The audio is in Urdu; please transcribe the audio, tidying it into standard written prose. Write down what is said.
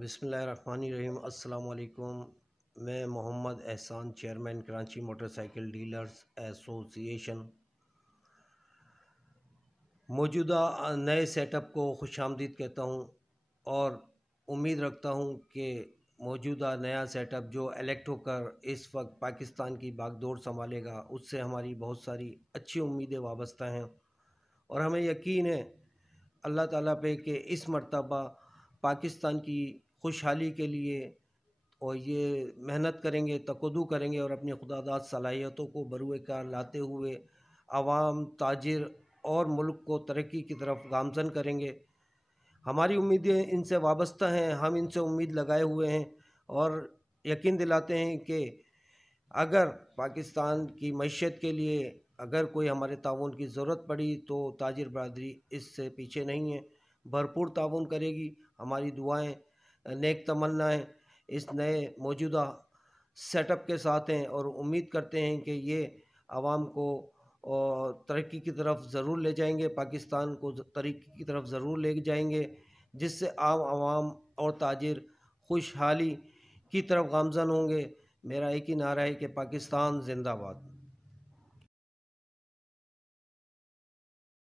بسم اللہ الرحمن الرحیم۔ السلام علیکم۔ میں Muhammad Ahsan, chairman Karachi motorcycle dealers association, موجودہ نئے سیٹ اپ کو خوش آمدید کہتا ہوں اور امید رکھتا ہوں کہ موجودہ نیا سیٹ اپ جو الیکٹ ہو کر اس وقت پاکستان کی باغ دوڑ سنبھالے گا، اس سے ہماری بہت ساری اچھی امیدیں وابستہ ہیں اور ہمیں یقین ہے اللہ تعالیٰ پہ کہ اس مرتبہ پاکستان کی خوشحالی کے لیے اور یہ محنت کریں گے، تقدو کریں گے اور اپنی خداداد صلاحیتوں کو بروئے کار لاتے ہوئے عوام، تاجر اور ملک کو ترقی کی طرف گامزن کریں گے۔ ہماری امیدیں ان سے وابستہ ہیں، ہم ان سے امید لگائے ہوئے ہیں اور یقین دلاتے ہیں کہ اگر پاکستان کی معیشت کے لیے اگر کوئی ہمارے تعاون کی ضرورت پڑی تو تاجر برادری اس سے پیچھے نہیں ہے، بھرپور تعاون کرے گی۔ ہماری دعائیں، نیک تمنائیں اس نئے موجودہ سیٹ اپ کے ساتھ ہیں اور امید کرتے ہیں کہ یہ عوام کو ترقی کی طرف ضرور لے جائیں گے، پاکستان کو ترقی کی طرف ضرور لے جائیں گے، جس سے عام عوام اور تاجر خوشحالی کی طرف گامزن ہوں گے۔ میرا ایک ہی نعرہ ہے کہ پاکستان زندہ باد۔